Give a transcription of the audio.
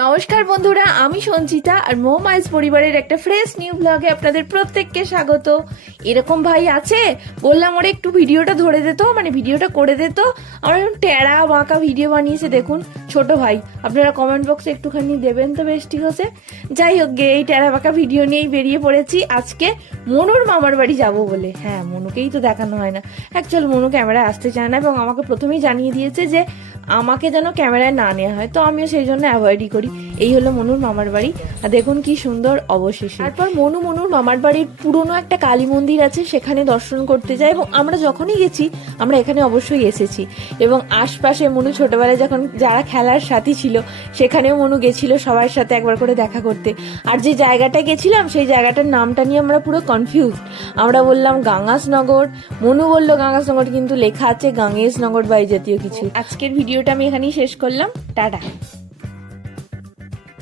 নমস্কার বন্ধুরা, আমি সঞ্চিতা আর মোমাইজ পরিবারের একটা ফ্রেশ নিউ ব্লগে আপনাদের প্রত্যেককে স্বাগত। এরকম ভাই আছে? বললাম, ওরা, একটু ভিডিওটা ধরে দিত মানে ভিডিওটা করে দিত আমার এরকম টেরা বাঁকা ভিডিও বানিয়েছে, দেখুন, ছোট ভাই। আপনারা কমেন্ট বক্সে একটুখানি দেবেন তো বেশ, ঠিক আছে? যাই হোক গে, এই টেরা বাঁকা ভিডিও নিয়েই বেরিয়ে পড়েছি। আজকে মনুর মামার বাড়ি যাব বলে। হ্যাঁ মনুকেই তো দেখানো হয় না। অ্যাকচুয়াল মনু ক্যামেরায় আসতে চায় না এবং আমাকে প্রথমেই জানিয়ে দিয়েছে যে আমাকে যেন ক্যামেরায় না নেওয়া হয় তো আমিও সেই জন্য অ্যাভয়েডই করি। এই হলো মনুর মামার বাড়ি আর দেখুন কি সুন্দর অবশেষে। তারপর মনু মনুর মামার বাড়ির পুরনো একটা কালী মন্দির আছে সেখানে দর্শন করতে যাই এবং আমরা যখনই গেছি আমরা এখানে অবশ্যই এসেছি। এবং আশপাশে মনু ছোটবেলায় যখন যারা খেলার সাথী ছিল সেখানেও মনু গেছিল সবার সাথে একবার করে দেখা করতে। আর যে জায়গাটা গেছিলাম সেই জায়গাটার নামটা নিয়ে আমরা পুরো কনফিউজ আমরা বললাম গাঙ্গাসনগর মনু বলল গাঙ্গাসনগর কিন্তু লেখা আছে গাঙ্গেশনগর বা এই জাতীয় কিছু। আজকের ভিডিওটা আমি এখানেই শেষ করলাম। টাটা।